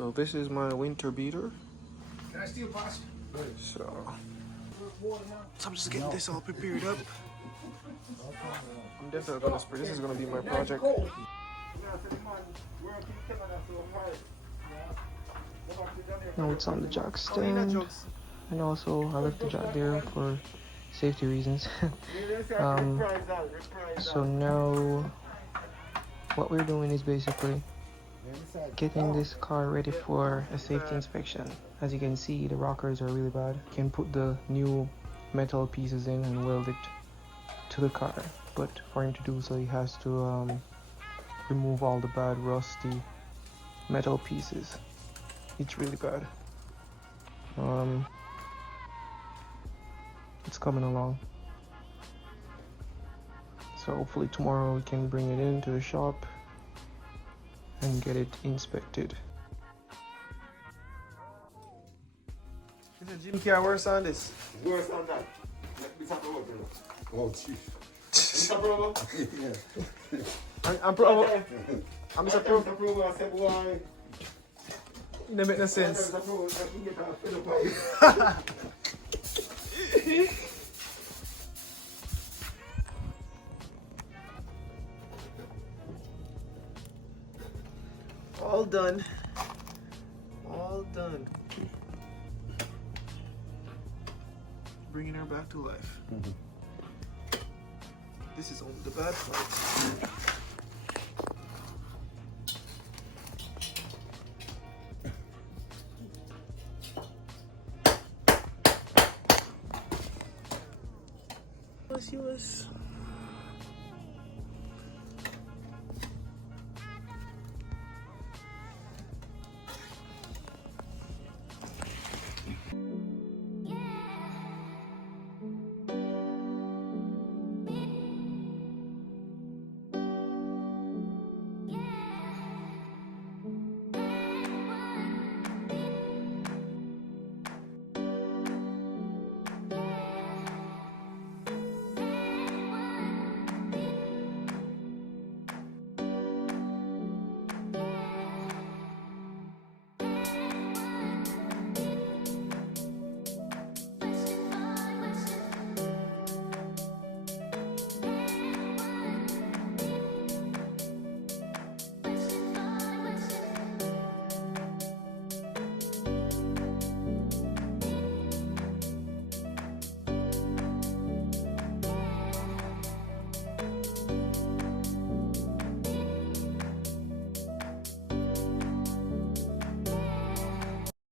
So this is my winter beater. Can I steal pasta? So I'm just getting this all prepared up. I'm definitely gonna spray. This is gonna be my project. Now it's on the jack stand, and also I left the jack there for safety reasons. So now what we're doing is basically getting this car ready for a safety inspection. As you can see, the rockers are really bad. You can put the new metal pieces in and weld it to the car, but for him to do so he has to remove all the bad rusty metal pieces. It's really bad. It's coming along, so hopefully tomorrow we can bring it into the shop and get it inspected. Is the Jim Car worse on this? Worse than that. Oh, chief. Mr. Provo? Yeah. I'm Provo. I'm Mr. Provo. Mr. Provo, I said, why? It doesn't make no sense. Mr. Provo, I can get a All done. All done. Bringing her back to life. This is only the bad part. Useless.